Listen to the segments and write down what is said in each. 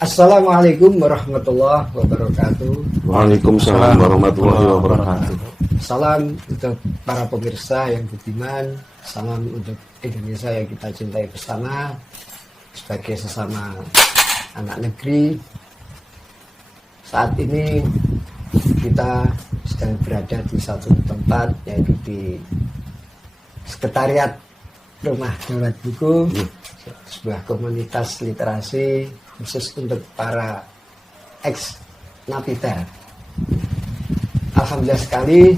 Assalamualaikum warahmatullahi wabarakatuh. Waalaikumsalam warahmatullahi wabarakatuh. Salam untuk para pemirsa yang budiman. Salam untuk Indonesia yang kita cintai bersama sebagai sesama anak negeri. Saat ini kita sedang berada di satu tempat, yaitu di Sekretariat Rumah Daulat Buku, sebuah komunitas literasi khusus untuk para ex-napiter. Alhamdulillah sekali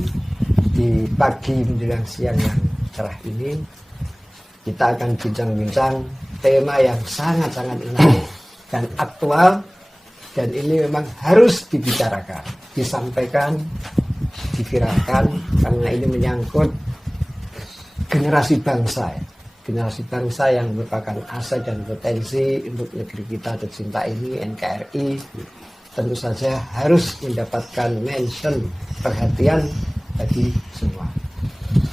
di pagi menjelang siang yang cerah ini kita akan bincang-bincang tema yang sangat-sangat menarik dan aktual, dan ini memang harus dibicarakan, disampaikan, diviralkan, karena ini menyangkut generasi bangsa ya. Generasi bangsa yang merupakan asa dan potensi untuk negeri kita tercinta ini, NKRI, tentu saja harus mendapatkan mention, perhatian bagi semua.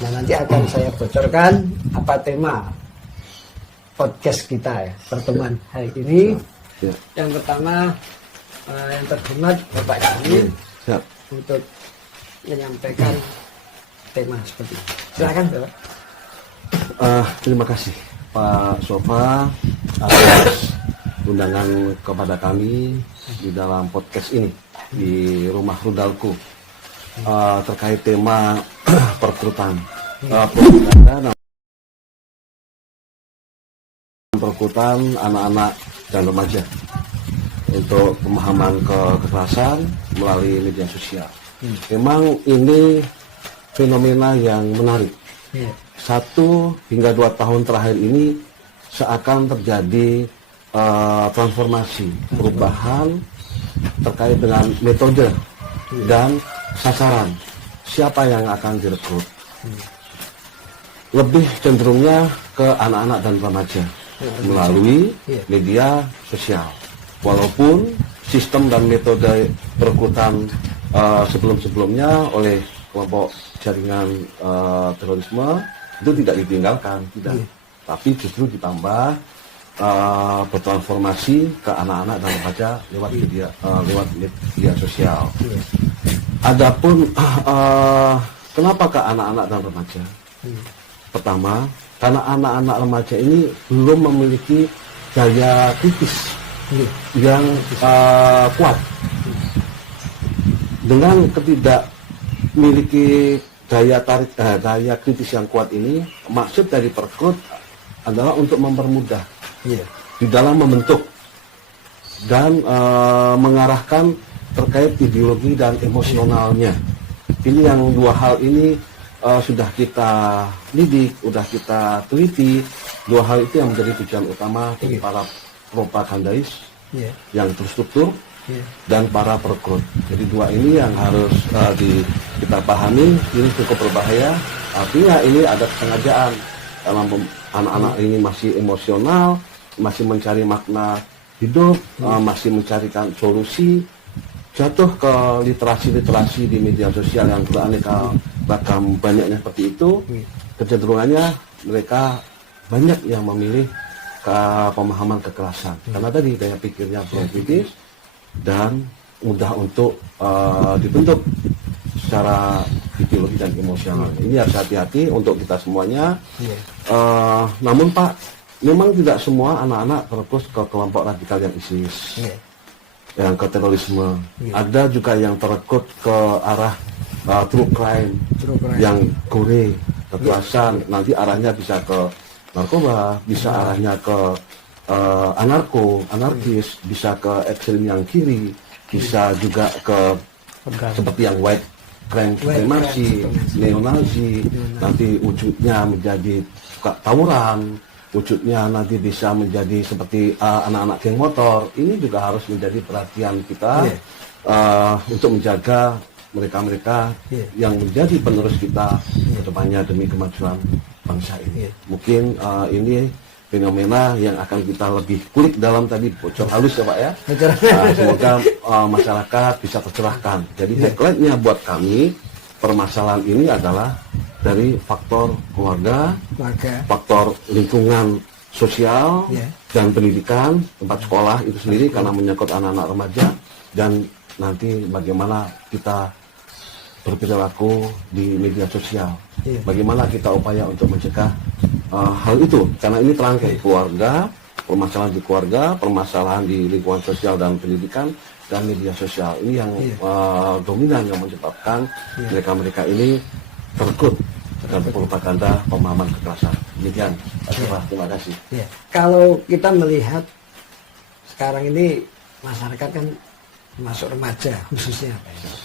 Nah, nanti akan saya bocorkan apa tema podcast kita ya, pertemuan hari ini. Yang pertama, yang terhormat Bapak Jamil untuk menyampaikan tema seperti ini. Silakan Bapak. Terima kasih Pak Sofa atas undangan kepada kami di dalam podcast ini di Rumah Rudalku terkait tema perkutan. Perkutan anak-anak dan remaja untuk pemahaman kekerasan melalui media sosial. Memang ini fenomena yang menarik. 1 hingga 2 tahun terakhir ini seakan terjadi transformasi, perubahan terkait dengan metode dan sasaran siapa yang akan direkrut. Lebih cenderungnya ke anak-anak dan remaja melalui media sosial. Walaupun sistem dan metode perekrutan sebelum-sebelumnya oleh kelompok jaringan terorisme itu tidak ditinggalkan, tidak. Tapi justru ditambah bertransformasi ke anak-anak dan remaja lewat media sosial. Adapun kenapa ke anak-anak dan remaja? Pertama, karena anak-anak remaja ini belum memiliki daya kritis yang kuat. Dengan tidak memiliki daya kritis yang kuat ini, maksud dari perekrut adalah untuk mempermudah di dalam membentuk dan mengarahkan terkait ideologi dan emosionalnya. Ini yang 2 hal ini sudah kita didik, sudah kita teliti. 2 hal itu yang menjadi tujuan utama dari para propagandais yang terstruktur dan para perekrut. Jadi 2 ini yang harus kita pahami. Ini cukup berbahaya. Artinya ini ada kesengajaan dalam anak-anak ini masih emosional, masih mencari makna hidup, masih mencarikan solusi, jatuh ke literasi di media sosial yang beraneka ragam banyaknya seperti itu. Kecenderungannya mereka banyak yang memilih ke pemahaman kekerasan karena tadi daya pikirnya belum kritis dan mudah untuk dibentuk secara ideologi dan emosional. Ini harus hati-hati untuk kita semuanya. Namun Pak, memang tidak semua anak-anak terfokus ke kelompok radikal yang ISIS, yang ke terorisme. Ada juga yang terekrut ke arah true crime, yang gore, kekerasan. Nanti arahnya bisa ke narkoba, bisa arahnya ke anarkis, bisa ke ekstrim yang kiri, bisa juga ke seperti yang white crime supremacy, neonazi, nanti wujudnya menjadi suka tawuran, wujudnya nanti bisa menjadi seperti anak-anak geng motor. Ini juga harus menjadi perhatian kita untuk menjaga mereka-mereka yang menjadi penerus kita ke depannya demi kemajuan bangsa ini. Mungkin ini fenomena yang akan kita lebih kulik dalam tadi bocor halus ya Pak ya. Semoga masyarakat bisa tercerahkan. Jadi headline-nya buat kami, permasalahan ini adalah dari faktor keluarga, faktor lingkungan sosial Iya. dan pendidikan, tempat sekolah itu sendiri karena menyangkut anak-anak remaja, dan nanti bagaimana kita berperilaku di media sosial. Iya. Bagaimana kita upaya untuk mencegah hal itu, karena ini terangkai keluarga, permasalahan di keluarga, permasalahan di lingkungan sosial dan pendidikan, dan media sosial ini yang dominan yang menyebabkan mereka-mereka ini terikut dan propaganda pemahaman kekerasan. Demikian, Pak Sifah, terima kasih. Ya. Kalau kita melihat sekarang ini masyarakat kan masuk remaja khususnya,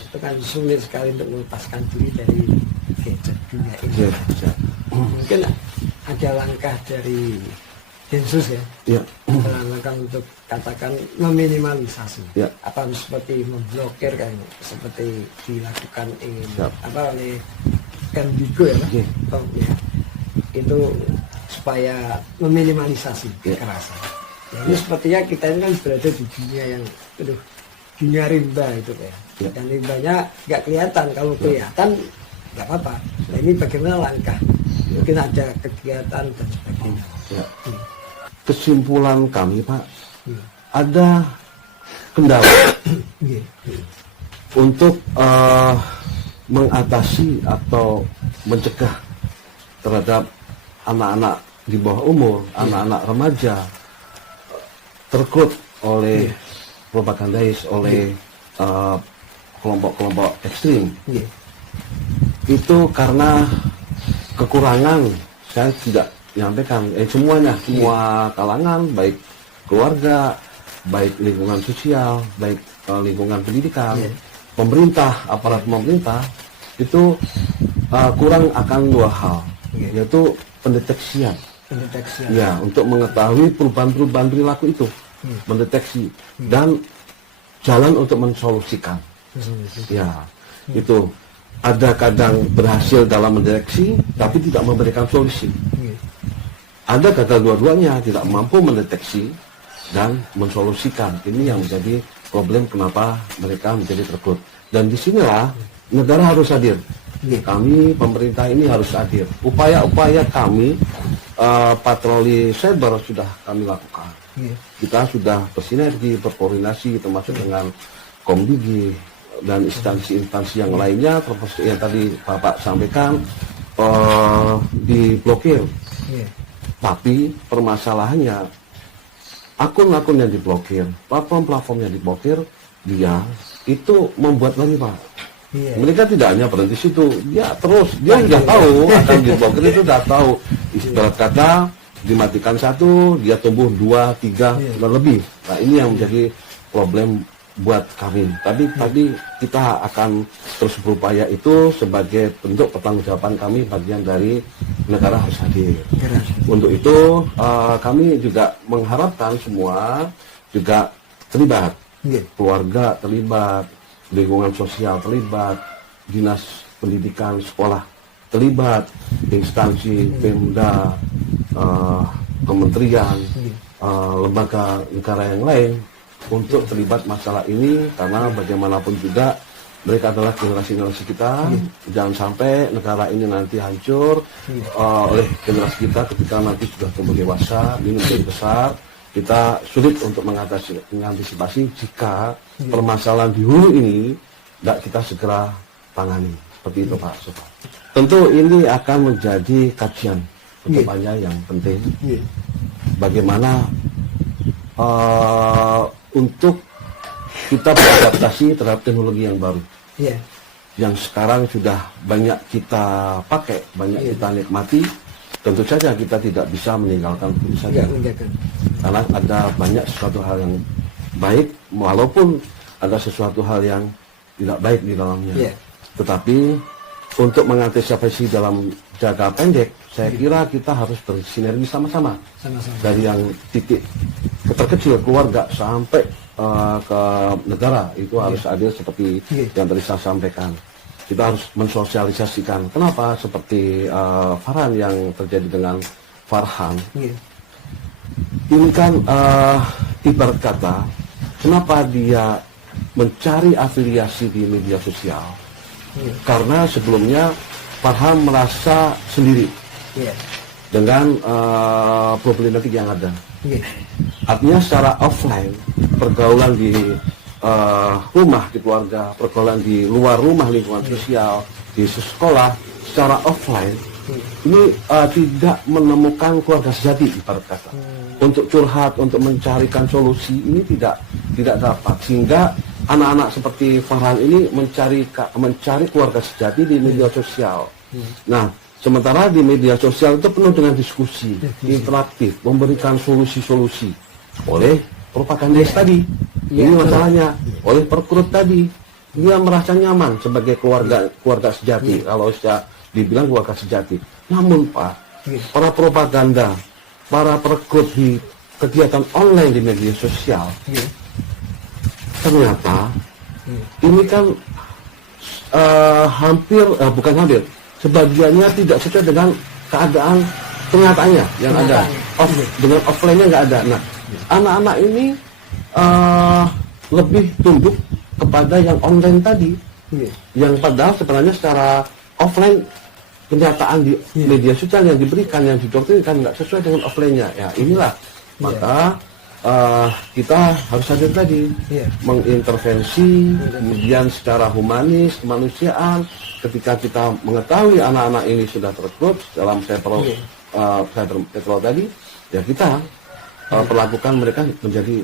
itu kan sulit sekali untuk melepaskan diri dari gadget dunia ini. Ya. Mungkin ada langkah dari Densus ya, Ya. langkah untuk katakan meminimalisasi. Ya. Apa seperti memblokir kan, seperti dilakukan Ya. oleh Kemdikbud ya, Pak? Ya. Oh, ya. Itu supaya meminimalisasi kekerasan. Ya, ini sepertinya kita ini kan berada di dunia yang, dunia rimba itu ya. Ya. Dan rimbanya nggak kelihatan, kalau kelihatan nggak apa-apa. Nah ini bagaimana langkah? Mungkin ada kegiatan dan sebagainya. Ya. Kesimpulan kami, Pak, Ya. ada kendala Ya. untuk mengatasi atau mencegah terhadap anak-anak di bawah umur, anak-anak remaja terikut oleh propagandais, oleh kelompok-kelompok ekstrim. Ya. Itu karena kekurangan, saya tidak menyampaikan, semuanya, semua kalangan, baik keluarga, baik lingkungan sosial, baik lingkungan pendidikan, pemerintah, aparat pemerintah, itu kurang akan dua hal, yaitu pendeteksian. Pendeteksian. Ya, untuk mengetahui perubahan-perubahan perilaku itu, mendeteksi, dan jalan untuk mensolusikan. Ya, itu ada kadang berhasil dalam mendeteksi, tapi tidak memberikan solusi. Ada gagal dua-duanya, tidak mampu mendeteksi dan mensolusikan. Ini yang menjadi problem kenapa mereka menjadi terikut. Dan disinilah negara harus hadir. Kami, pemerintah ini harus hadir. Upaya-upaya kami, patroli cyber sudah kami lakukan. Kita sudah bersinergi, berkoordinasi, termasuk dengan Komdigi dan instansi-instansi yang lainnya, termasuk yang tadi Bapak sampaikan, diblokir. Tapi permasalahannya, akun-akun yang diblokir, platform-platform yang diblokir, dia itu membuat lagi, Pak. Mereka tidak hanya berhenti situ, dia terus, dia sudah tahu akan diblokir, itu sudah tahu. Ibarat kata, dimatikan satu, dia tumbuh 2, 3, dan lebih. Nah ini yang menjadi problem buat kami. Tapi tadi kita akan terus berupaya itu sebagai bentuk pertanggungjawaban kami, bagian dari negara harus hadir. Untuk itu kami juga mengharapkan semua juga terlibat, keluarga terlibat, lingkungan sosial terlibat, dinas pendidikan sekolah terlibat, instansi Pemda, kementerian, lembaga negara yang lain untuk terlibat masalah ini, karena bagaimanapun juga mereka adalah generasi-generasi kita. Jangan sampai negara ini nanti hancur oleh generasi kita ketika nanti sudah tumbuh dewasa, ini menjadi besar. Kita sulit untuk mengantisipasi jika permasalahan di hulu ini tidak kita segera tangani. Seperti itu, Pak Sofa. Tentu ini akan menjadi kajian kedepannya yang penting. Bagaimana untuk kita beradaptasi terhadap teknologi yang baru, yang sekarang sudah banyak kita pakai, banyak kita nikmati. Tentu saja kita tidak bisa meninggalkan begitu saja, karena ada banyak sesuatu hal yang baik, walaupun ada sesuatu hal yang tidak baik di dalamnya. Tetapi untuk mengantisipasi dalam jangka pendek, saya kira kita harus bersinergi sama-sama. Dari yang titik terkecil keluarga sampai ke negara, itu harus adil seperti yang tadi saya sampaikan. Kita harus mensosialisasikan. Kenapa seperti Farhan yang terjadi dengan Farhan? Ini kan ibarat kata, kenapa dia mencari afiliasi di media sosial? Karena sebelumnya Farhan merasa sendiri. dengan problematik yang ada. Iya. Artinya secara offline, pergaulan di rumah, di keluarga, pergaulan di luar rumah, lingkungan sosial, di sekolah, secara offline, ini tidak menemukan keluarga sejati, ibarat kata. Untuk curhat, untuk mencarikan solusi, ini tidak dapat. Sehingga anak-anak seperti Farhan ini mencari keluarga sejati di media sosial. Nah, sementara di media sosial itu penuh dengan diskusi, interaktif, memberikan solusi-solusi oleh propagandis tadi. Ini masalahnya, oleh perkrut tadi. Dia merasa nyaman sebagai keluarga sejati, kalau saya dibilang keluarga sejati. Namun Pak, para propaganda, para perkrut di kegiatan online di media sosial, ternyata ini kan bukan hampir, sebagiannya tidak sesuai dengan keadaan kenyataannya yang ada. Dengan offline-nya nggak ada. Nah, anak-anak ini lebih tunduk kepada yang online tadi, yang padahal sebenarnya secara offline kenyataan di media sosial yang diberikan, yang didoktrinkan nggak sesuai dengan offline-nya. Ya inilah maka kita harus hadir tadi, mengintervensi, kemudian secara humanis, kemanusiaan. Ketika kita mengetahui anak-anak ini sudah terrekrut dalam cyber petrol tadi, ya kita perlakukan mereka menjadi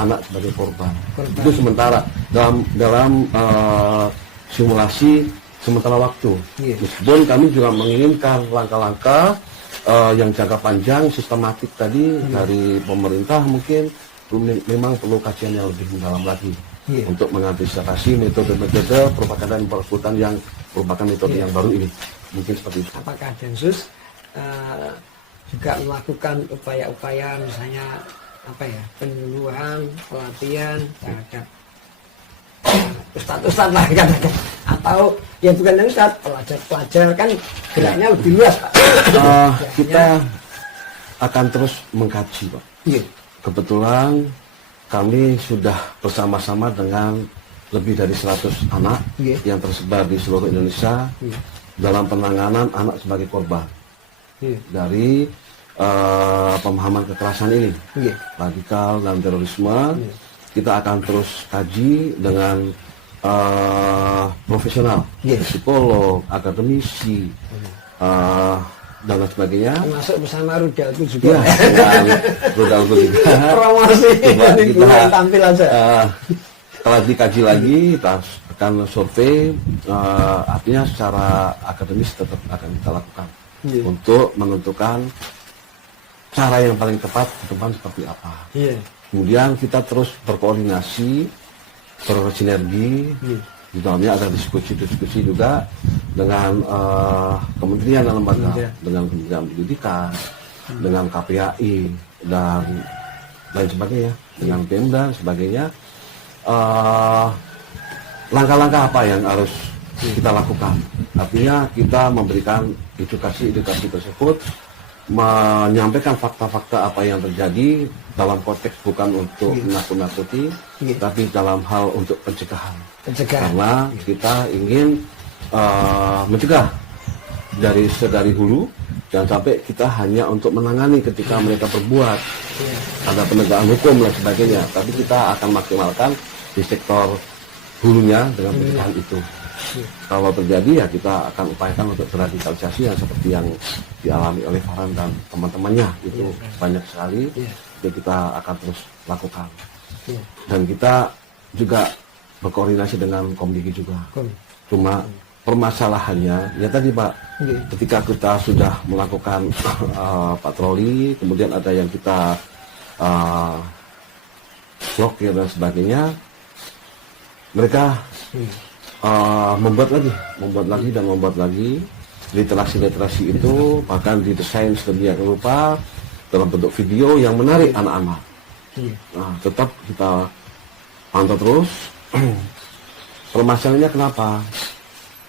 anak sebagai korban. Itu sementara dalam simulasi sementara waktu. Meskipun kami juga menginginkan langkah-langkah yang jangka panjang, sistematik tadi dari pemerintah, mungkin memang perlu kajian yang lebih mendalam lagi untuk mengantisipasi metode-metode propaganda dan perekrutan yang merupakan metode yang baru ini. Mungkin seperti itu. Apakah Densus juga melakukan upaya-upaya misalnya penyuluhan, pelatihan terhadap ustadz-ustadz lah katakan, atau ya bukan yang ustadz, pelajar-pelajar kan geraknya lebih luas Pak. Kita akan terus mengkaji Pak. Kebetulan kami sudah bersama-sama dengan lebih dari 100 anak yang tersebar di seluruh Indonesia dalam penanganan anak sebagai korban dari pemahaman kekerasan ini, radikal dan terorisme. Kita akan terus kaji dengan profesional, psikolog, akademisi, dan lain sebagainya. Termasuk bersama Rudalku juga. Rudalku juga. Promosi. Kita tampil aja. Setelah dikaji lagi, kita akan survei. Artinya secara akademis tetap akan kita lakukan untuk menentukan cara yang paling tepat ke depan seperti apa. Kemudian kita terus berkoordinasi, bersinergi. Di dalamnya ada diskusi-diskusi juga dengan kementerian dan lembaga, dengan Kementerian Pendidikan, dengan KPAI dan lain sebagainya, dengan Pemda dan sebagainya. Langkah-langkah apa yang harus kita lakukan? Artinya kita memberikan edukasi tersebut, menyampaikan fakta-fakta apa yang terjadi dalam konteks bukan untuk menakut-nakuti, tapi dalam hal untuk pencegahan. Karena kita ingin mencegah dari hulu, jangan sampai kita hanya untuk menangani ketika mereka berbuat, ada penegakan hukum dan sebagainya, tapi kita akan maksimalkan di sektor hulunya dengan pencegahan itu. Kalau terjadi ya kita akan upayakan untuk deradikalisasi yang seperti yang dialami oleh Farhan dan teman-temannya itu banyak sekali. Jadi kita akan terus lakukan. Dan kita juga berkoordinasi dengan Komdigi juga. Cuma permasalahannya ya tadi Pak, ketika kita sudah melakukan patroli, kemudian ada yang kita blokir dan sebagainya, mereka membuat lagi literasi itu, bahkan didesain sedemikian rupa dalam bentuk video yang menarik anak-anak. Nah, tetap kita pantau terus. Permasalahannya kenapa?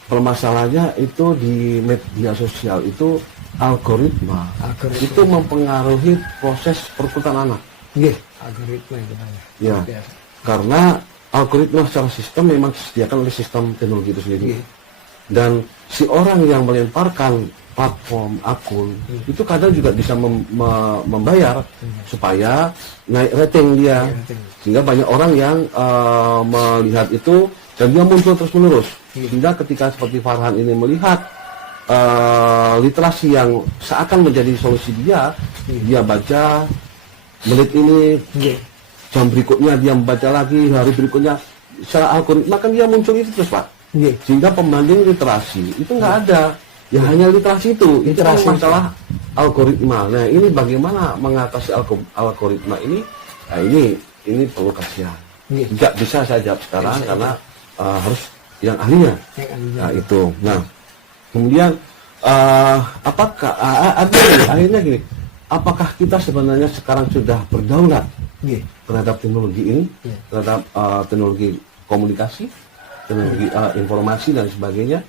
Permasalahannya itu di media sosial itu algoritma. Itu mempengaruhi proses perekrutan anak. Algoritma itu ya. Karena algoritma secara sistem memang disediakan oleh sistem teknologi itu sendiri. Dan si orang yang melemparkan platform akun itu kadang juga bisa membayar supaya naik rating dia, sehingga banyak orang yang melihat itu dan dia muncul terus menerus, sehingga ketika seperti Farhan ini melihat literasi yang seakan menjadi solusi dia baca menit ini, jam berikutnya dia membaca lagi, hari berikutnya secara algoritma kan dia muncul itu terus Pak, sehingga pembanding literasi itu nggak ada. Ya hanya literasi itu kan masalah algoritma. Nah ini bagaimana mengatasi algoritma ini? Nah ini perlu kajian. Nggak bisa saya jawab sekarang karena harus yang ahlinya. Nah itu. Nah kemudian apakah akhirnya gini? Apakah kita sebenarnya sekarang sudah berdaulat terhadap teknologi ini, terhadap teknologi komunikasi, teknologi informasi dan sebagainya?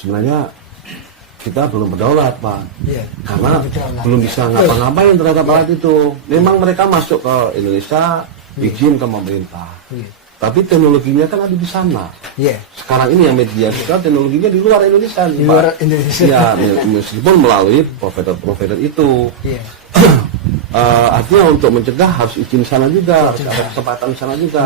Sebenarnya kita belum berdaulat Pak, karena belum bisa ngapa-ngapain terhadap alat itu. Memang mereka masuk ke Indonesia izin ke pemerintah, tapi teknologinya kan ada di sana. Sekarang ini yang media sosial teknologinya di luar Indonesia, ya meskipun melalui provider itu. Artinya untuk mencegah harus izin sana juga, harus ada kesempatan sana juga.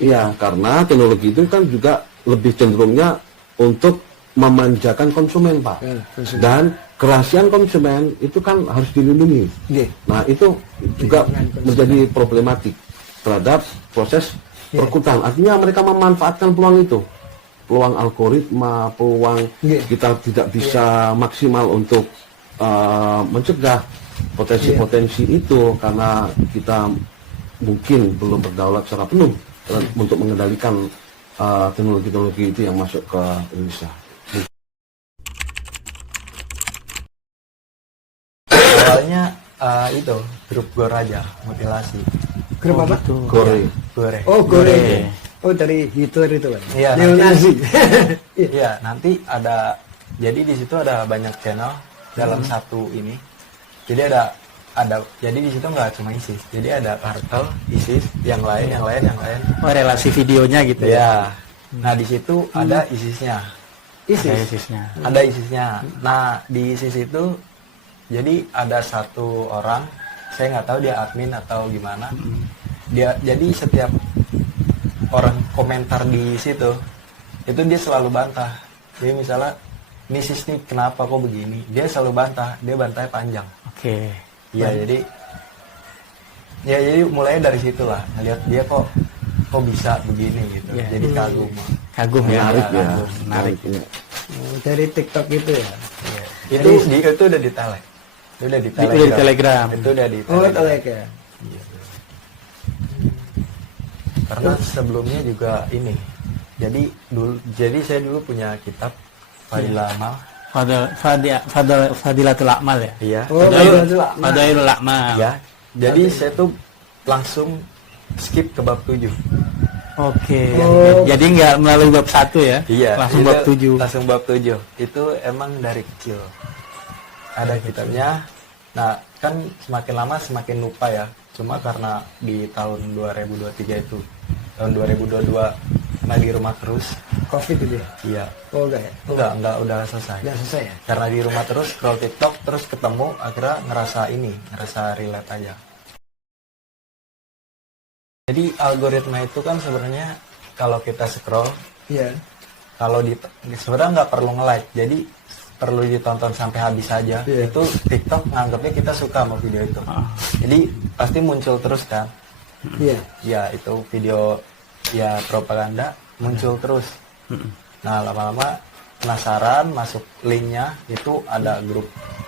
Iya, karena teknologi itu kan juga lebih cenderungnya untuk memanjakan konsumen Pak, dan kerahasiaan konsumen itu kan harus dilindungi. Nah itu juga menjadi problematik terhadap proses perkutan. Artinya mereka memanfaatkan peluang itu, peluang algoritma, peluang kita tidak bisa maksimal untuk mencegah potensi-potensi itu karena kita mungkin belum berdaulat secara penuh untuk mengendalikan teknologi-teknologi itu yang masuk ke Indonesia. Awalnya itu grup Goraja mutilasi. Grup apa? Gore. Gore. Oh dari Hitler itu kan? Iya. Neonazi. Iya nanti ada. Jadi di situ ada banyak channel dalam satu ini. Jadi ada. Jadi di situ nggak cuma ISIS. Jadi ada kartel ISIS, yang lain. Oh relasi videonya gitu ya. Nah di situ ada ISISnya. Ada ISISnya. Nah di ISIS itu jadi ada satu orang, saya nggak tahu dia admin atau gimana. Jadi setiap orang komentar di situ, itu dia selalu bantah. Jadi misalnya, ini sis nih kenapa kok begini? Dia selalu bantah, dia bantahnya panjang. Iya jadi mulai dari situ lah, ngeliat dia kok bisa begini gitu. Jadi kagum ya. Menarik ya. Dari TikTok itu ya. Itu udah di Telegram. Udah di Telegram. Itu udah di Telegram. Oh, Telegram. Iya. Karena sebelumnya juga ini. Jadi saya dulu punya kitab Fadilatul Amal. Fadilatul Amal ya. Iya. Fadilatul Amal. Ya. Jadi saya tuh langsung skip ke bab 7. Jadi nggak melalui bab 1 ya? Iya. Langsung bab 7. Langsung bab 7. Itu emang dari kecil. Ada kitabnya. Nah, kan semakin lama semakin lupa ya. Cuma karena di tahun 2023 itu, tahun 2022 karena di rumah terus. Covid itu ya? Iya. Oh enggak ya? Enggak, udah selesai. Udah selesai ya? Karena di rumah terus scroll TikTok terus ketemu, akhirnya ngerasa relate aja. Jadi algoritma itu kan sebenarnya kalau kita scroll, kalau sebenarnya nggak perlu nge-like, jadi perlu ditonton sampai habis saja. Itu TikTok nganggapnya kita suka sama video itu. Jadi pasti muncul terus kan. Ya itu video ya propaganda muncul terus. Nah lama-lama penasaran, masuk linknya, itu ada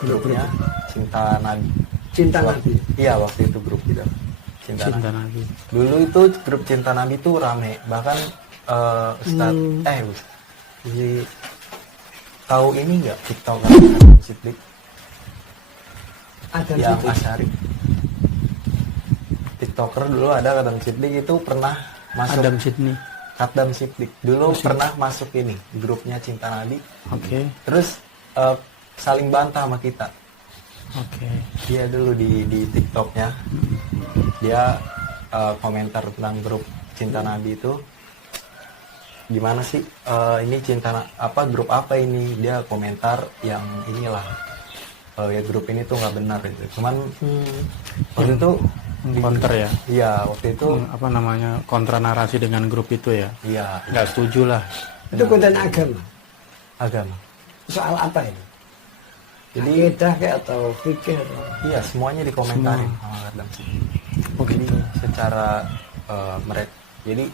grupnya Cinta Nabi. Cinta Nabi. Iya waktu itu grup gitu. Cinta Nabi. Dulu itu grup Cinta Nabi itu rame, bahkan tahu ini nggak TikTok Adam Siddiq? Yang Asyari. TikToker dulu ada Adam Siddiq itu pernah masuk. Adam Siddiq dulu pernah masuk ini grupnya Cinta Nabi. Terus saling bantah sama kita. Dia dulu di TikToknya dia komentar tentang grup Cinta Nabi itu. gimana sih ini grup apa ini, dia komentar yang inilah ya grup ini tuh nggak benar gitu. Cuman waktu itu Counter ya. iya waktu itu Apa namanya, kontra narasi dengan grup itu ya. iya Nggak setuju lah. Itu konten agama. agama. Soal apa ini? Jadi Akidah kayak atau fikir? iya semuanya dikomentarin sama kadang sih. Jadi secara mereka, jadi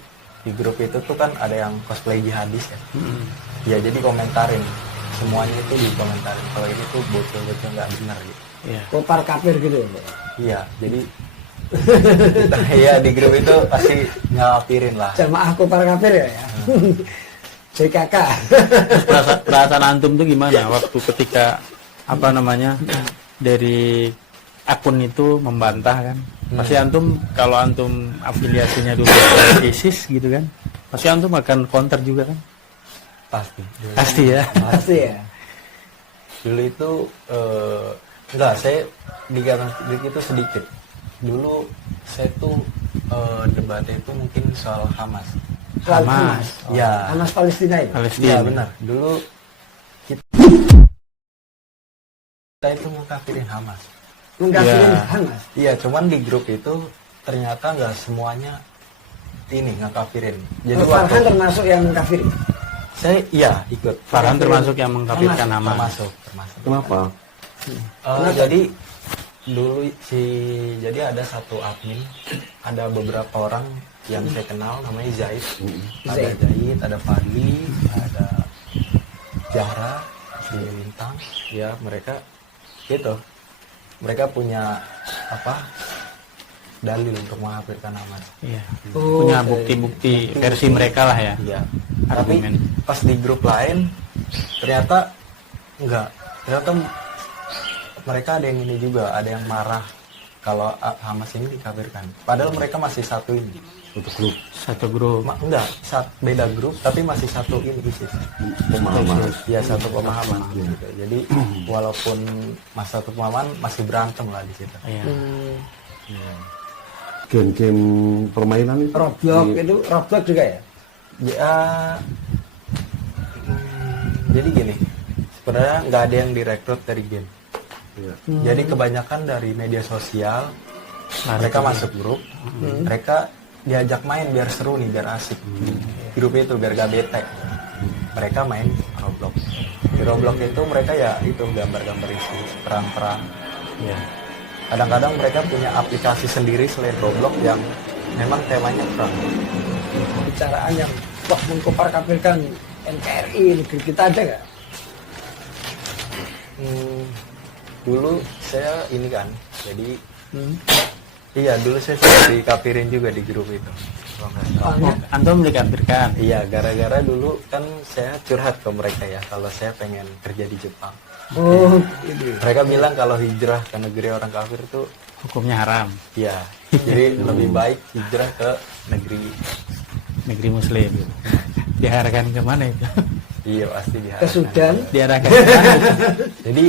di grup itu tuh kan ada yang cosplay jihadis ya. Ya jadi komentarin semuanya itu dikomentarin kalau ini tuh bocil-bocil nggak benar gitu. Iya. Kopar kafir gitu ya, Pak? Iya jadi kita ya di grup itu pasti ngapirin lah. Jamaah kopar kafir ya? JKK. Terus perasaan antum tuh gimana waktu ketika apa namanya dari akun itu membantah kan? Pasti antum, kalau antum afiliasinya dulu ke ISIS gitu kan, pasti antum akan counter juga kan? Pasti ya. Pasti ya. Dulu itu enggak, saya digalang sedikit itu sedikit. Dulu saya tuh debatnya itu mungkin soal Hamas. Soal Hamas. Ya. Hamas Palestina itu. Palestina. Iya benar. Dulu kita itu ngekafirin Hamas. Mengkafirin Ya. Hamas. Iya, cuman di grup itu ternyata nggak semuanya ini ngekafirin. Jadi Farhan termasuk yang mengkafirin. saya ikut. Farhan termasuk yang mengkafirkan Hamas. Termasuk. Kenapa? Jadi dulu jadi ada satu admin, ada beberapa orang yang saya kenal namanya Zaid. Ada Zaid, ada Fadli, ada Jahra, si Lintang. Ya mereka gitu. Mereka punya dalil untuk mengkafirkan Hamas. Iya. Oh, Punya oke. bukti-bukti versi mereka lah ya. Iya. Tapi Argumen. pas di grup lain ternyata enggak. Ternyata mereka ada yang ini juga, ada yang marah kalau Hamas ini dikafirkan. Padahal mereka masih satu ini. Untuk grup Satu grup. Enggak, beda grup tapi masih satu ini ISIS. pemahaman. Ya satu pemahaman gitu. Jadi walaupun satu pemahaman masih berantem lah di situ. Iya. Game-game permainan itu Roblox di- itu Roblox juga ya? Ya, jadi gini, sebenarnya nggak ada yang direkrut dari game. Iya. Jadi kebanyakan dari media sosial, Lari mereka ke masuk grup, mereka diajak main biar seru nih, biar asik. Grup itu biar gak bete. Mereka main Roblox. Di Roblox itu mereka ya itu gambar-gambar isi perang-perang. Iya. Kadang-kadang mereka punya aplikasi sendiri selain Roblox yang memang temanya perang. Bicaraan yang wah mengkopar kafirkan NKRI negeri kita ada nggak? Dulu saya ini kan, jadi iya dulu saya sempat dikafirin juga di grup itu. Kalau nggak salah. Oh, antum dikafirkan. Iya, gara-gara dulu kan saya curhat ke mereka ya kalau saya pengen kerja di Jepang. Oh, ini. Mereka bilang kalau hijrah ke negeri orang kafir itu Hukumnya haram. ya, jadi lebih baik hijrah ke Negeri Muslim. Diarahkan kemana itu? iya pasti Ke diarahkan. Sudan. Diarahkan kemana? Jadi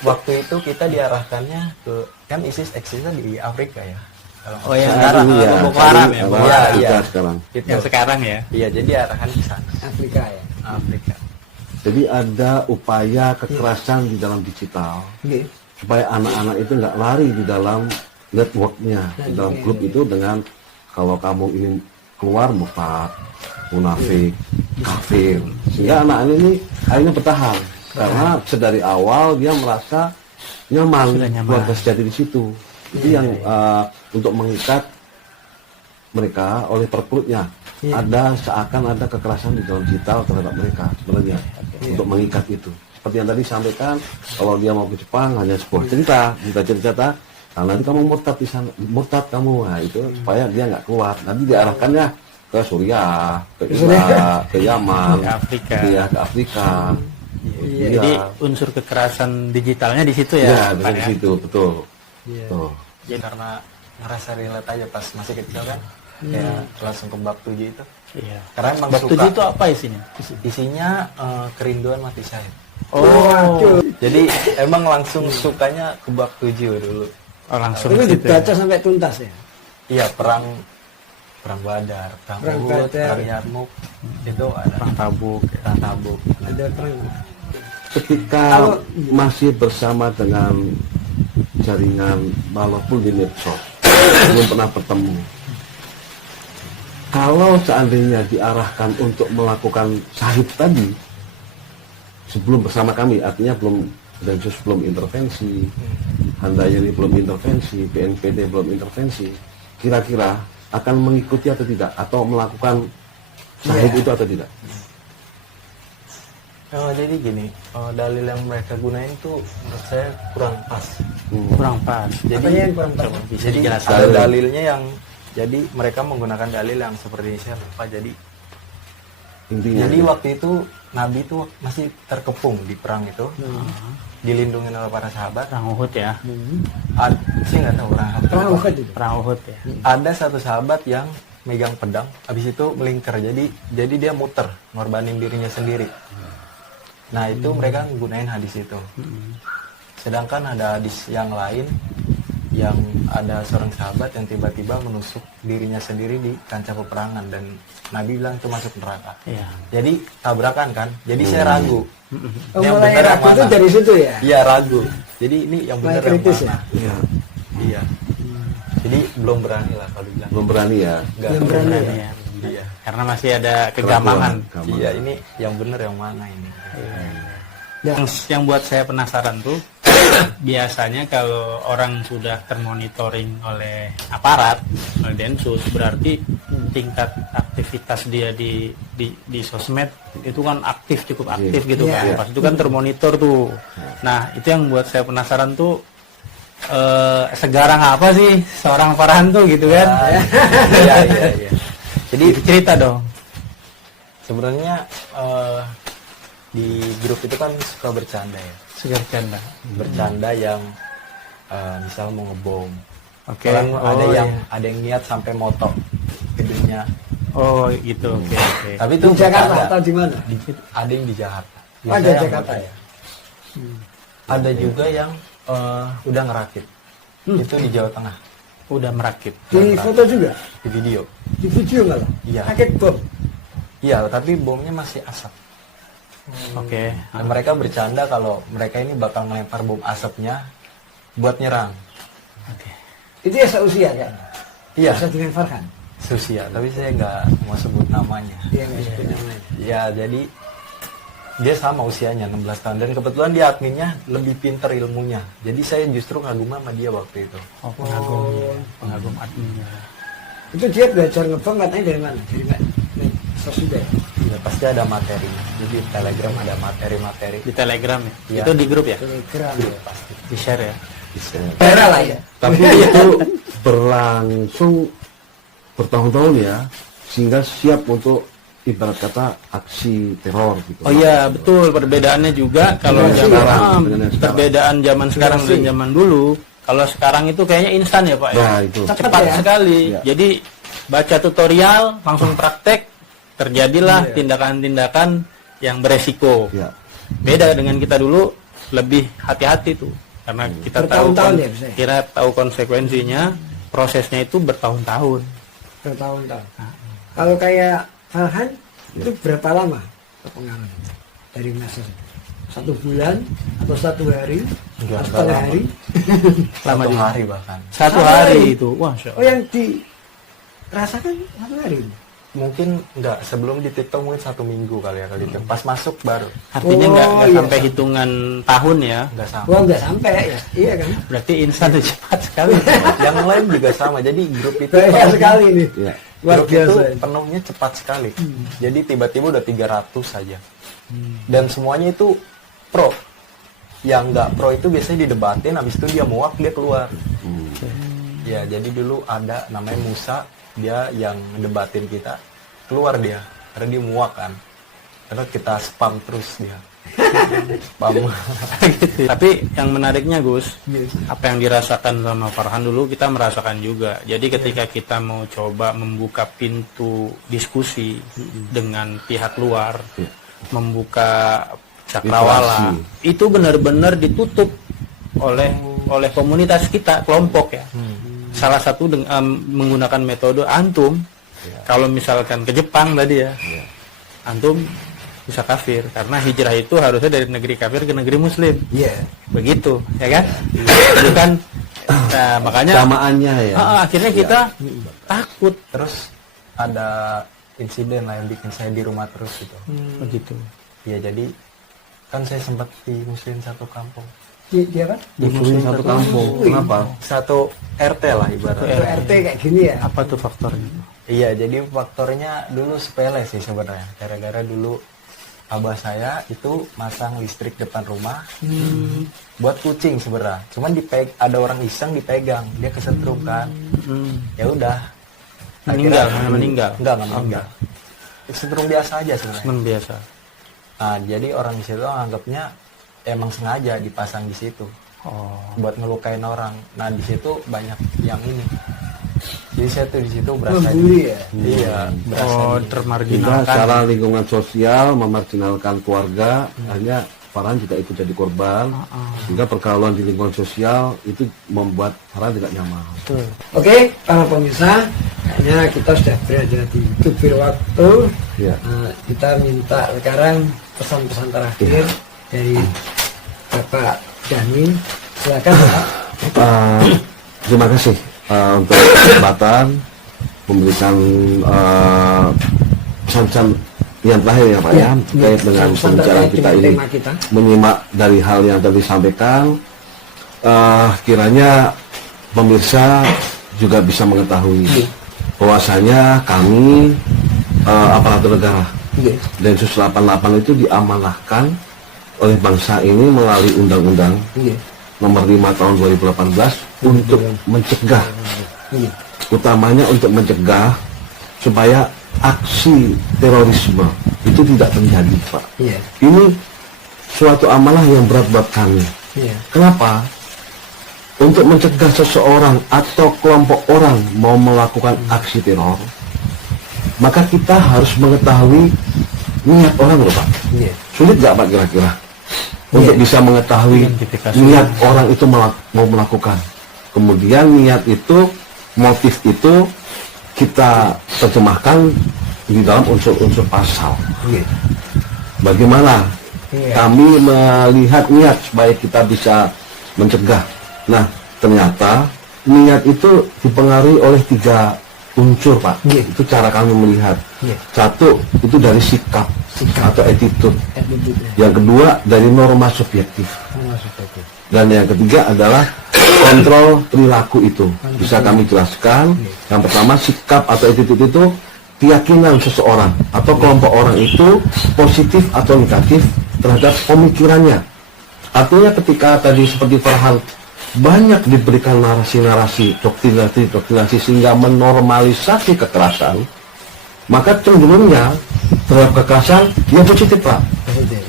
waktu itu kita diarahkannya ke kan ISIS eksisnya di Afrika ya. Kalau Oh yang sekarang sekarang Iya, Boko Haram ya. Boko Boko Iya, Haram. iya. Kita sekarang. itu. Yang sekarang ya. Iya, jadi arahan ke sana, Afrika ya. Afrika. Jadi ada upaya kekerasan di dalam digital Oke. supaya anak-anak itu nggak lari di dalam networknya, di dalam grup itu dengan kalau kamu ingin keluar murtad, munafik, kafir. Sehingga anak ini akhirnya bertahan karena sedari awal dia merasa nyaman, Sudah nyaman. keluarga sejati di situ. Itu yang untuk mengikat mereka oleh perputnya. Ada seakan ada kekerasan di dalam digital terhadap mereka sebenarnya untuk mengikat itu. Seperti yang tadi sampaikan, kalau dia mau ke Jepang hanya sebuah cerita, nah, nanti kamu murtad di sana, murtad kamu, nah itu supaya dia nggak keluar. Nanti diarahkannya ke Suriah, ke Irak, ke Yaman, Ke Afrika. ke Afrika. Iya. Jadi unsur kekerasan digitalnya di situ Ya, ya. di Pak, ya? situ betul. Tuh. Jadi karena ngerasa relate aja pas masih kecil kan, kayak langsung ke bab 7 itu. Iya. Karena emang Bab suka. 7 itu apa isinya? Isinya kerinduan mati syahid. Oh, Jadi emang langsung sukanya ke bab 7 dulu. oh langsung Itu ke situ ya. dibaca sampai tuntas ya. Iya, perang perang Badar, perang Perang Uhud, Badar. perang Yarmuk, itu ada Perang Tabuk. perang Tabuk. Ada perang. Ketika Kalau- masih bersama dengan jaringan walaupun di medsos belum pernah bertemu, kalau seandainya diarahkan untuk melakukan syahid tadi sebelum bersama kami, artinya belum Densus belum intervensi, Handayani belum intervensi, BNPT belum intervensi, kira-kira akan mengikuti atau tidak, atau melakukan syahid Iya. itu atau tidak? Jadi gini, dalil yang mereka gunain tuh menurut saya kurang pas. Kurang pas. Jadi Apanya yang kurang pas? Coba bisa jadi dijelaskan. ada dalilnya yang jadi mereka menggunakan dalil yang seperti ini, saya lupa. Intinya Jadi waktu itu Nabi itu masih terkepung di perang itu, dilindungi oleh para sahabat. Perang Uhud ya. Saya nggak tahu orang apa. Perang Uhud itu. Perang Uhud ya. Ada satu sahabat yang megang pedang, habis itu melingkar. Jadi dia muter, ngorbanin dirinya sendiri. Nah itu mereka menggunakan hadis itu. Sedangkan ada hadis yang lain yang ada seorang sahabat yang tiba-tiba menusuk dirinya sendiri di kancah peperangan dan Nabi bilang itu masuk neraka. Iya. Jadi tabrakan kan. Jadi saya ragu. Oh, Yang mulai benar yang ragu itu mana? dari situ ya. Iya ragu. Jadi ini yang Mulai benar yang kritis mana? ya. ya, Iya. Jadi belum berani lah kalau bilang. belum berani ya. Nggak Belum berani Berani ya. ya. Iya. Karena masih ada kegamangan. Keraguan. Iya ini yang benar yang mana ini? Ya. Yang buat saya penasaran tuh biasanya kalau orang sudah termonitoring oleh aparat, oleh Densus, berarti tingkat aktivitas dia di sosmed itu kan aktif, cukup aktif gitu kan. Iya. Pas itu kan termonitor tuh. Nah itu yang buat saya penasaran tuh segarang apa sih seorang Farhan tuh gitu kan. Iya iya. Jadi cerita dong. Sebenarnya di grup itu kan suka bercanda ya. Segar canda. Bercanda yang misal mau ngebom. Oke. Kadang ada Oh, yang iya. ada yang niat sampai motok gedungnya. Oh gitu. Oke oke. Tapi itu Di Jakarta bercanda. atau di mana? Ada yang di Jakarta. Oh, ada Biasanya yang Jakarta motor. ya. Ada juga yang udah ngerakit. Itu di Jawa Tengah. Udah merakit. Di foto juga, Di video. di video nggak lah? Iya. Rakit bom. Iya, tapi bomnya masih asap. Oke. Dan mereka bercanda kalau mereka ini bakal ngelempar bom asapnya buat nyerang. Oke. Itu ya seusia kan? Iya, Bisa dengan Farhan. Susia, tapi saya nggak mau sebut namanya. Iya nggak sebut namanya. Ya, jadi dia sama usianya 16 tahun dan kebetulan dia adminnya lebih pinter ilmunya. Jadi saya justru kagum sama dia waktu itu. Oh pengagumnya, pengagum adminnya. Itu dia belajar ngebom katanya dari mana? Dari mana? Sesudah. Ya pasti ada materinya. Jadi di Telegram ada materi-materi. Di Telegram ya? Iya. Itu di grup ya? Telegram. Iya, pasti. Di share ya? Bisa. Daerah lah ya. Tapi itu berlangsung bertahun-tahun ya, sehingga siap untuk ibarat kata aksi teror gitu. Oh iya betul, perbedaannya juga kalau Generasi zaman sekarang, ah, dengan sekarang. perbedaan zaman sekarang dan Generasi. zaman dulu. Kalau sekarang itu kayaknya instan ya Pak ya? Nah, itu. Cepat ya. sekali. Iya. Jadi baca tutorial langsung praktek, terjadilah Iya. tindakan-tindakan yang beresiko. Ya. Beda dengan kita dulu, lebih hati-hati tuh. Karena kita tahu Bertahun-tahun ya, bisa ya? kita tahu konsekuensinya, prosesnya itu bertahun-tahun. Bertahun-tahun. Kalau kayak Farhan itu berapa lama pengaruh dari masa satu bulan atau satu hari Enggak, atau setengah lama. hari? Lama Satu juga. hari bahkan. Satu Satu hari hari. itu, wah, Masya Oh Allah. yang dirasakan satu hari. Mungkin enggak, sebelum di TikTok mungkin 1 minggu kali ya kali itu. Pas masuk baru. Artinya Oh, nggak iya. sampai hitungan tahun ya. Enggak sama. Wah nggak sampai ya? Iya kan? Berarti instan tuh cepat sekali. Yang lain juga sama. Jadi grup itu Banyak penuhnya- sekali nih. Ya. Luar grup itu biasa. penuhnya cepat sekali. Jadi tiba-tiba udah 300 saja. Dan semuanya itu pro. Yang nggak pro itu biasanya didebatin, habis itu dia muak, dia keluar. Ya, jadi dulu ada namanya Musa, dia yang ngedebatin kita, keluar dia, karena dia muak kan. Karena kita spam terus dia. Spam. Tapi yang menariknya Gus, apa yang dirasakan sama Farhan dulu kita merasakan juga. Jadi ketika kita mau coba membuka pintu diskusi dengan pihak luar, membuka cakrawala, itu benar-benar ditutup oleh komunitas kita, kelompok ya. Salah satu menggunakan metode antum Kalau misalkan ke Jepang tadi ya, antum bisa kafir karena hijrah itu harusnya dari negeri kafir ke negeri muslim. Iya. Begitu, ya kan? Itu kan makanya Samaannya ya. akhirnya kita takut. Terus ada insiden lah yang bikin saya di rumah terus gitu. Begitu. Ya jadi kan saya sempat di muslim satu kampung. Dia kan? Muslim satu kampung. Kenapa? Satu RT lah ibaratnya. Itu RT kayak gini ya. Apa tuh faktornya? Iya, jadi faktornya dulu sepele sih sebenarnya. Gara-gara dulu abah saya itu masang listrik depan rumah buat kucing sebenarnya. Cuman ada orang iseng dipegang, dia kesetrum kan. Ya udah. Meninggal. Enggak meninggal. Kesetrum biasa aja sebenarnya. Biasa. Nah, jadi orang di situ anggapnya emang sengaja dipasang di situ. Buat ngelukain orang. Nah, di situ banyak yang ini. Jadi saya tuh di situ berasa Membuli ya? Iya, berasa Kita termarginalkan. secara lingkungan sosial memarginalkan keluarga, hanya Farhan juga ikut jadi korban, sehingga pergaulan di lingkungan sosial itu membuat Farhan tidak nyaman. Oke, para pemirsa, kayaknya kita sudah berada di tubir waktu. Ya. Kita minta sekarang pesan-pesan terakhir dari Bapak Dhani. Silakan Pak. Terima kasih untuk kesempatan memberikan pesan-pesan yang terakhir ya Pak ya, terkait dengan pesan pembicaraan terkait kita dengan ini, tema kita. menyimak dari hal yang tadi disampaikan, kiranya pemirsa juga bisa mengetahui bahwasanya kami aparatur negara Densus 88 itu diamanahkan oleh bangsa ini melalui Undang-Undang Nomor 5 Tahun 2018 untuk mencegah, utamanya untuk mencegah supaya aksi terorisme itu tidak terjadi, Pak. Iya. Ini suatu amanah yang berat buat kami. Iya. Kenapa? Untuk mencegah seseorang atau kelompok orang mau melakukan aksi teror, maka kita harus mengetahui niat orang loh Pak. Iya. Sulit nggak Pak kira-kira untuk bisa mengetahui Identifikasi. niat orang itu mau melakukan. Kemudian niat itu, motif itu kita terjemahkan di dalam unsur-unsur pasal. Iya. Bagaimana Iya. kami melihat niat supaya kita bisa mencegah. Nah, ternyata niat itu dipengaruhi oleh 3 unsur, Pak. Iya. Itu cara kami melihat. Iya. Satu, itu dari sikap atau attitude. Yang kedua, dari norma subjektif. Dan yang ketiga adalah kontrol perilaku itu. Bisa kami jelaskan. Yang pertama, sikap atau attitude itu keyakinan seseorang atau kelompok orang itu positif atau negatif terhadap pemikirannya. Artinya ketika tadi seperti Farhan banyak diberikan narasi-narasi, doktrinasi sehingga menormalisasi kekerasan, maka cenderungnya terhadap kekerasan yang positif, Pak.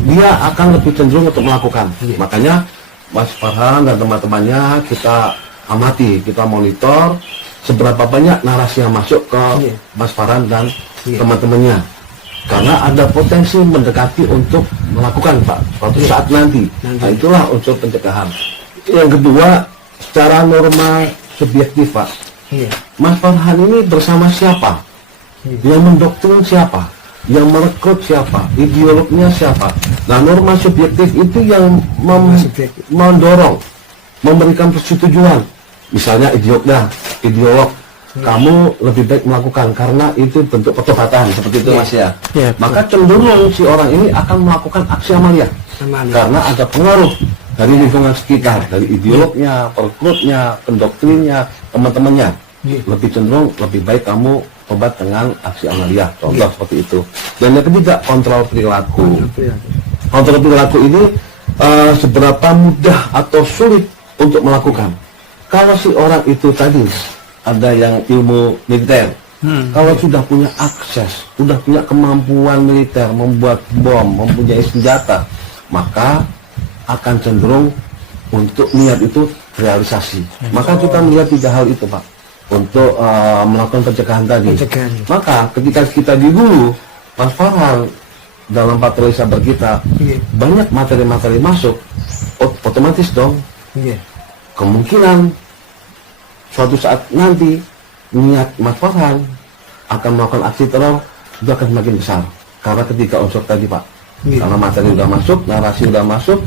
Dia akan lebih cenderung untuk melakukan. Makanya Mas Farhan dan teman-temannya kita amati, kita monitor seberapa banyak narasi yang masuk ke Mas Farhan dan teman-temannya. Karena ada potensi mendekati untuk melakukan, Pak, suatu saat nanti. Nah, itulah unsur pencegahan. Yang kedua, secara norma subjektif, Pak. Mas Farhan ini bersama siapa? Yang mendoktrin siapa? Yang merekrut siapa? Ideolognya siapa? Nah, norma subjektif itu yang mendorong, memberikan persetujuan. Misalnya ideolog, kamu lebih baik melakukan karena itu bentuk pertobatan, seperti itu Mas ya. Maka cenderung si orang ini akan melakukan aksi amalia. Karena ada pengaruh dari lingkungan sekitar, dari ideolognya, perekrutnya, pendoktrinnya, teman-temannya. Lebih cenderung lebih baik kamu obat dengan aksi amalia, contoh seperti itu. Dan yang ketiga, kontrol perilaku. Kontrol perilaku ini seberapa mudah atau sulit untuk melakukan. Kalau si orang itu tadi ada yang ilmu militer, kalau sudah punya akses, sudah punya kemampuan militer, membuat bom, mempunyai senjata, maka akan cenderung untuk niat itu realisasi. Maka kita melihat 3 hal itu, Pak, untuk melakukan pencegahan tadi. Maka ketika kita di hulu, Mas Farhan dalam patroli sabar kita banyak materi-materi masuk, otomatis dong kemungkinan suatu saat nanti niat Mas Farhan akan melakukan aksi teror itu akan semakin besar. Karena ketika unsur tadi Pak, karena materi udah masuk, narasi udah masuk,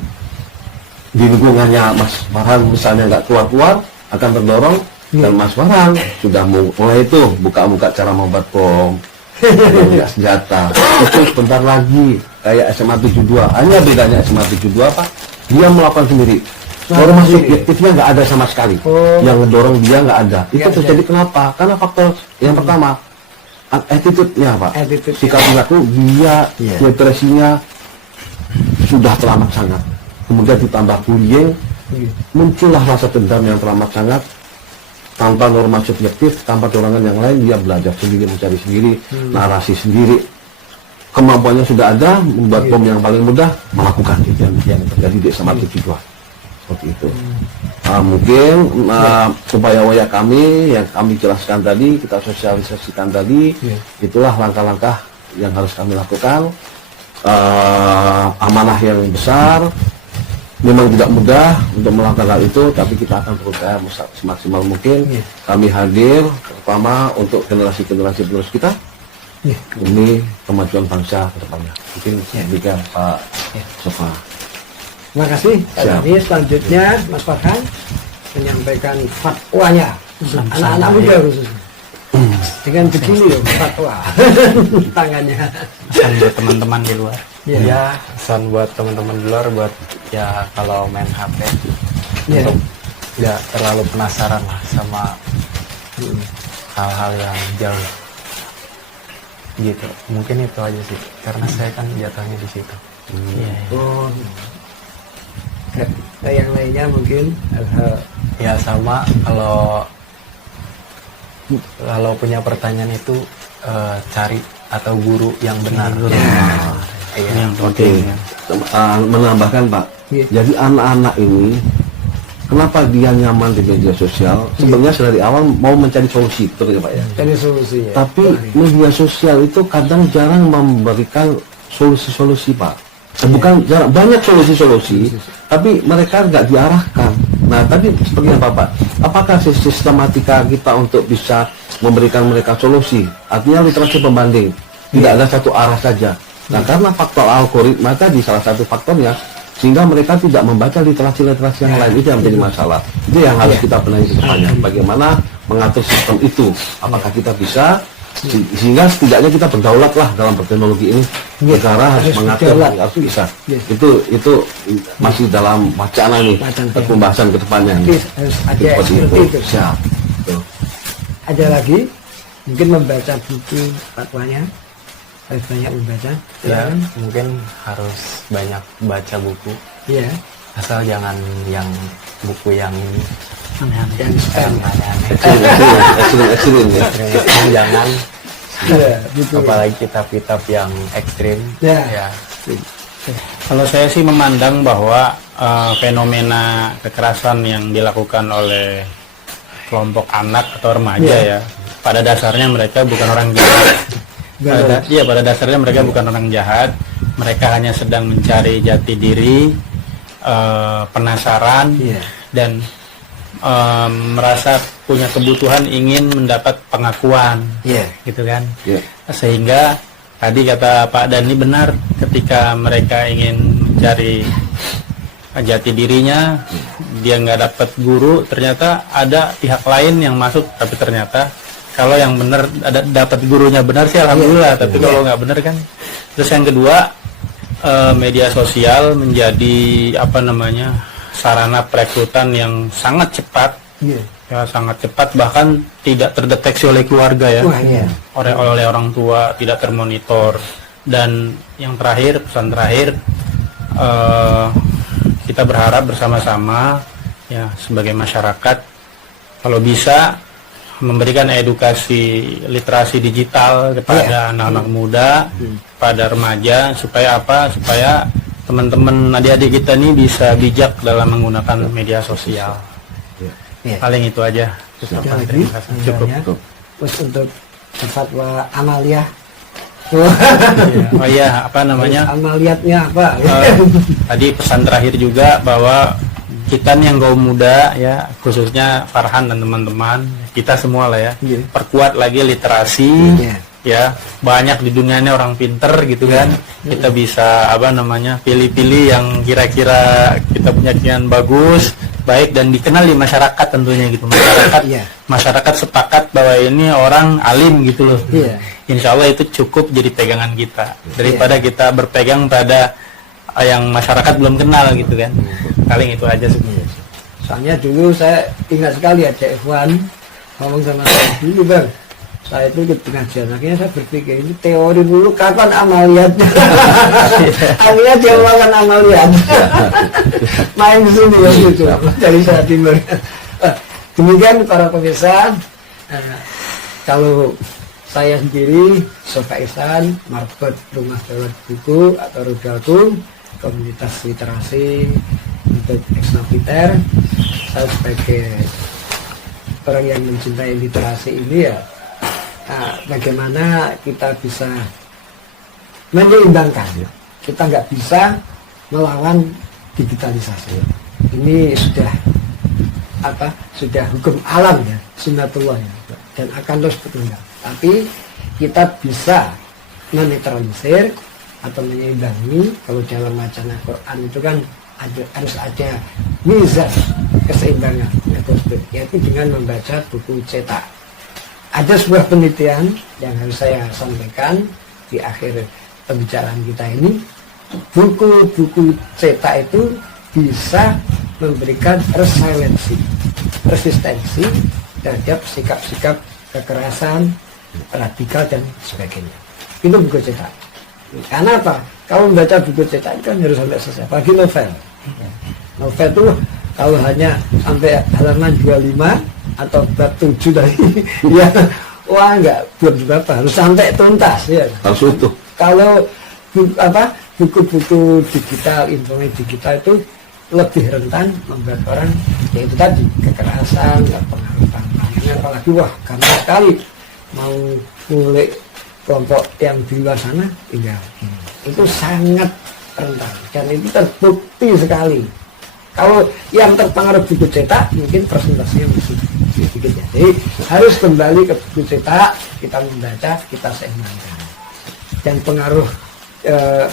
di lingkungannya Mas Farhan misalnya nggak keluar-keluar, akan terdorong, dan Mas Farhan sudah mulai itu buka-buka cara membuat bom, punya senjata. Itu sebentar lagi kayak SMA 72. Hanya bedanya SMA 72 Pak, dia melakukan sendiri. Norma subjektifnya nggak ada sama sekali. Yang mendorong dia nggak ada. Itu terjadi kenapa? Karena faktor yang pertama, attitude-nya Pak. Sikap perilaku dia, depresinya sudah teramat sangat. Kemudian ditambah bullying, muncullah rasa dendam yang teramat sangat. Tanpa norma subjektif, tanpa dorongan yang lain, dia belajar sendiri, mencari sendiri, narasi sendiri. Kemampuannya sudah ada, membuat bom yang paling mudah, melakukan itu yang terjadi di SMA 72. Seperti itu. Mungkin upaya-upaya kami yang kami jelaskan tadi, kita sosialisasikan tadi, itulah langkah-langkah yang harus kami lakukan. Amanah yang besar, memang tidak mudah untuk melakukan hal itu, tapi kita akan berusaha semaksimal mungkin. Kami hadir pertama untuk generasi-generasi penerus kita. Ini kemajuan bangsa ke depannya. Mungkin demikian Pak Sofa. Terima kasih. Jadi selanjutnya Mas Farhan menyampaikan fatwanya anak-anak muda khususnya. Dengan begini loh fatwa tangannya. Pesan buat teman-teman di luar. Ya, pesan buat teman-teman di luar buat ya kalau main HP untuk ya terlalu penasaran lah sama hal-hal yang jauh. Gitu. Mungkin itu aja sih. Karena saya kan jatuhnya di situ. Yang lainnya mungkin ya sama kalau punya pertanyaan itu cari atau guru yang benar. Yang penting. Menambahkan Pak, jadi anak-anak ini kenapa dia nyaman di media sosial? Sebenarnya dari awal mau mencari solusi, betul ya Pak ya? Cari solusi ya. Tapi media sosial itu kadang jarang memberikan solusi-solusi Pak. Bukan jarang, banyak solusi-solusi, tapi mereka nggak diarahkan. Nah, tadi seperti apa Pak? Apakah sistematika kita untuk bisa memberikan mereka solusi? Artinya literasi pembanding, tidak ada satu arah saja. Nah, karena faktor algoritma tadi salah satu faktornya, sehingga mereka tidak membaca literasi-literasi yang lain. Itu yang menjadi masalah. Itu yang harus kita benahi ke depannya. Bagaimana mengatur sistem itu? Apakah kita bisa, sehingga setidaknya kita berdaulat lah dalam berteknologi ini. Negara harus mengatur, harus bisa. Itu masih dalam wacana nih, pembahasan ke depannya. Harus ada seperti itu. Siap. Ada lagi mungkin membaca buku fatwanya, harus banyak membaca. Ya, mungkin harus banyak baca buku. Iya. Asal jangan yang buku yang Yang Ekstrim ya. jangan. gitu. Apalagi kitab-kitab yang ekstrim. Ya. Kalau saya sih memandang bahwa fenomena kekerasan yang dilakukan oleh kelompok anak atau remaja ya, pada dasarnya mereka bukan orang jahat. Pada dasarnya mereka bukan orang jahat. Mereka hanya sedang mencari jati diri, penasaran, dan merasa punya kebutuhan ingin mendapat pengakuan, gitu kan? Sehingga tadi kata Pak Dani benar, ketika mereka ingin mencari jati dirinya, dia nggak dapat guru, ternyata ada pihak lain yang masuk. Tapi ternyata kalau yang benar ada dapat gurunya benar sih alhamdulillah, tapi kalau nggak benar kan. Terus yang kedua, media sosial menjadi sarana perekrutan yang sangat cepat, ya sangat cepat, bahkan tidak terdeteksi oleh keluarga ya, oleh orang tua, tidak termonitor. Dan yang terakhir, pesan terakhir, kita berharap bersama-sama ya sebagai masyarakat kalau bisa memberikan edukasi literasi digital kepada anak-anak muda, pada remaja, supaya supaya teman-teman adik-adik kita ini bisa bijak dalam menggunakan media sosial. Paling itu aja. Cukup. Terus untuk fatwa amaliyah. Amaliatnya apa? Tadi Tadi pesan terakhir juga bahwa kita nih yang kaum muda ya, khususnya Farhan dan teman-teman, kita semua lah ya, perkuat lagi literasi. Ya, banyak di dunia ini orang pinter gitu kan. Kita bisa pilih-pilih yang kira-kira kita punya keinginan bagus, baik, dan dikenal di masyarakat tentunya gitu. Masyarakat sepakat bahwa ini orang alim gitu loh. Insya Allah itu cukup jadi pegangan kita daripada kita berpegang pada yang masyarakat belum kenal gitu kan. Paling itu aja sebenarnya. Soalnya dulu saya ingat sekali ada Ikhwan ngomong sama saya dulu, Bang, saya itu ikut pengajian, akhirnya saya berpikir ini teori dulu, kapan amaliyatnya? Akhirnya dia melakukan amaliyat. Main di sini ya gitu, dari Jawa Timur. Demikian para pemirsa, kalau saya sendiri, Sofa Ihsan, Market Rumah Dawat Buku atau Rudalku, komunitas literasi untuk ex-napiter, saya sebagai orang yang mencintai literasi ini ya, bagaimana kita bisa menyeimbangkan. Kita nggak bisa melawan digitalisasi. Ini sudah hukum alam ya, sunnatullah ya, dan akan terus berkembang. Tapi kita bisa menetralisir atau menyeimbangi. Kalau dalam bacaan Al-Quran itu kan harus ada mizan keseimbangan, yaitu dengan membaca buku cetak. Ada sebuah penelitian yang harus saya sampaikan di akhir pembicaraan kita ini. Buku-buku cetak itu bisa memberikan resistensi terhadap sikap-sikap kekerasan, radikal dan sebagainya. Itu buku cetak. Karena apa? Kalau membaca buku cetak itu kan harus sampai selesai. Apalagi novel. Novel itu kalau hanya sampai halaman 25 atau bab 7 tadi, ya wah belum berapa, harus sampai tuntas ya. Harus utuh. Kalau buku-buku digital, informasi digital itu lebih rentan membuat orang, yaitu tadi kekerasan, pengaruh-pengaruhnya, apalagi wah gampang sekali mau ngulik kelompok yang di luar sana, itu sangat rentan dan itu terbukti sekali. Kalau yang terpengaruh buku cetak mungkin persentasenya masih sedikit ya. Jadi harus kembali ke buku cetak, kita membaca, kita seimbangkan. Dan pengaruh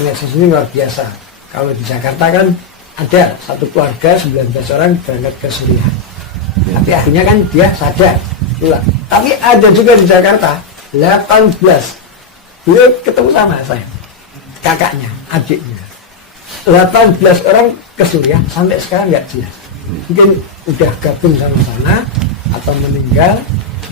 medsos ini luar biasa. Kalau di Jakarta kan ada satu keluarga 19 orang berangkat ke Suriah. Tapi akhirnya kan dia sadar pulang. Tapi ada juga di Jakarta 18. Dia ketemu sama saya, kakaknya, adiknya. 18 orang ke Suriah sampai sekarang nggak jelas. Mungkin udah gabung sama sana atau meninggal.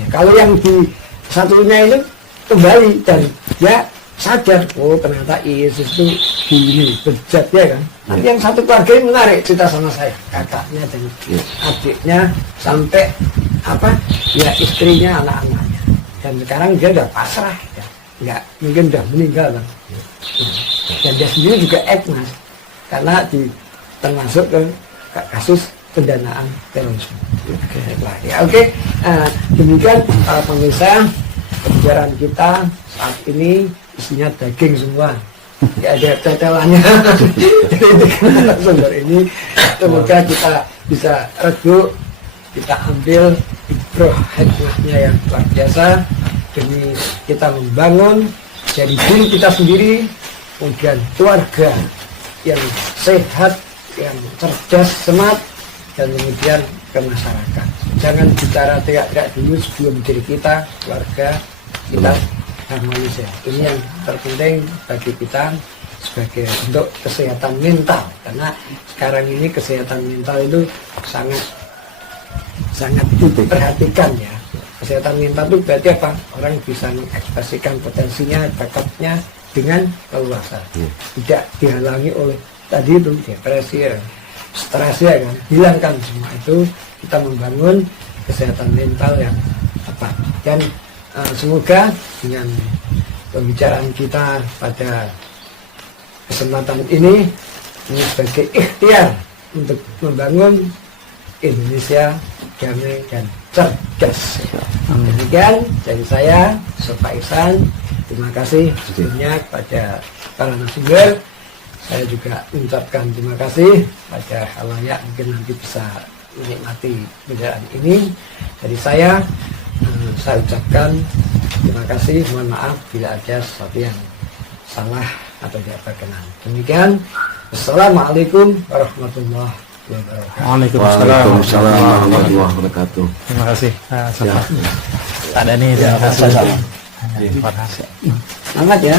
Ya, kalau yang di satunya ini kembali dan dia sadar, oh ternyata Yesus itu begini, bejat ya kan. Nanti yang satu keluarga ini menarik cerita sama saya, kakaknya dan adiknya sampai ya istrinya, anak-anaknya. Dan sekarang dia udah pasrah, ya. Nggak mungkin udah meninggal kan. Dan dia sendiri juga mas, karena termasuk ke kasus pendanaan terorisme. Demikian para pemirsa, pembicaraan kita saat ini isinya daging semua, nggak ada tetelannya. Jadi dengan sumber ini semoga kita bisa reduk, kita ambil ibroh hikmahnya yang luar biasa demi kita membangun dari diri kita sendiri, kemudian keluarga yang sehat, yang cerdas, smart, dan kemudian ke masyarakat. Jangan bicara teriak-teriak dulu sebelum diri kita, keluarga kita harmonis ya. Ini yang terpenting bagi kita sebagai untuk kesehatan mental, karena sekarang ini kesehatan mental itu sangat diperhatikan ya. Kesehatan mental itu berarti apa? Orang bisa mengekspresikan potensinya, bakatnya dengan leluasa, tidak dihalangi oleh tadi itu depresi, stres ya kan. Hilangkan semua itu, kita membangun kesehatan mental yang tepat. Dan semoga dengan pembicaraan kita pada kesempatan ini sebagai ikhtiar untuk membangun Indonesia damai dan cerdas. Demikian dari saya, Sofa Ihsan. Terima kasih sebelumnya kepada para narasumber. saya juga mengucapkan terima kasih pada halayak mungkin nanti bisa menikmati kendaraan ini. Jadi saya ucapkan terima kasih, mohon maaf bila ada sesuatu yang salah atau tidak berkenan. Demikian, Assalamualaikum warahmatullahi wabarakatuh. Waalaikumsalam warahmatullahi wabarakatuh. Terima kasih. Ya. Ada nih, terima kasih. Selamat ya.